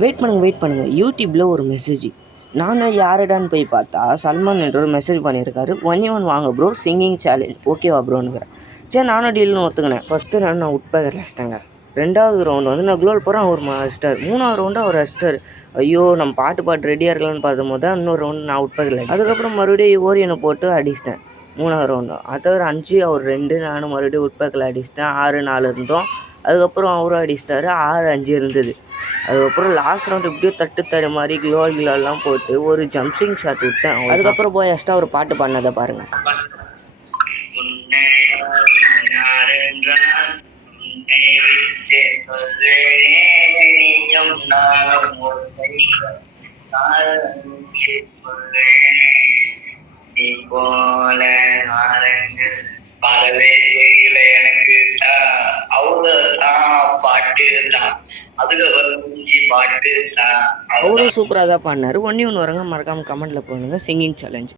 Wait பண்ணுங்கள் யூடியூப்பில் ஒரு மெசேஜ். நானும் யாருடான்னு போய் பார்த்தா சல்மான் என்ற ஒரு மெசேஜ் பண்ணியிருக்காரு. 1v1 வாங்க ப்ரோ, சிங்கிங் சேலஞ்ச் ஓகேவா ப்ரோனுங்கிறேன். சரி நானும் டீல்னு ஒத்துக்கினேன். ஃபஸ்ட்டு நான் உட்பேக்கரில் அடிச்சிட்டேங்க. 2வது ரவுண்டு வந்து நான் க்ளோல் போகிறேன், அவர் அடிச்சிட்டார். 3வது ரவுண்டு அவர் அடிச்சிட்டார். ஐயோ நம்ம பாட்டு ரெடியாக இருக்கலான்னு பார்த்தும் தான் இன்னொரு ரவுண்டு நான் உட்பேக்கரில். அதுக்கப்புறம் மறுபடியும் ஓரியனை போட்டு அடிச்சிட்டேன் 3வது ரவுண்டு. அதை ஒரு 5 அவர் 2, நானும் மறுபடியும் உட்பேக்கரில் அடிச்சிட்டேன். 6-4 இருந்தோம். அதுக்கப்புறம் அவரும் அடிச்சிட்டாரு. 6-5 இருந்தது. அதுக்கப்புறம் லாஸ்ட் ரவுண்ட் இப்படியோ தட்டு மாதிரி கிலோலாம் போட்டு ஒரு ஜம்ப்ஸிங் ஷாட் விட்டேன். அதுக்கப்புறம் போய் எக்ஸ்ட்ரா ஒரு பாட்டு பாடினதை பாருங்கள். போல பாடவே இல்லை எனக்கு அவ்வளோதான் பாட்டு தான். அவரும் சூப்பராக தான் பாடினார். 1v1 வரங்க மறக்காமல் கமெண்ட்டில் போடுங்க. Singing challenge.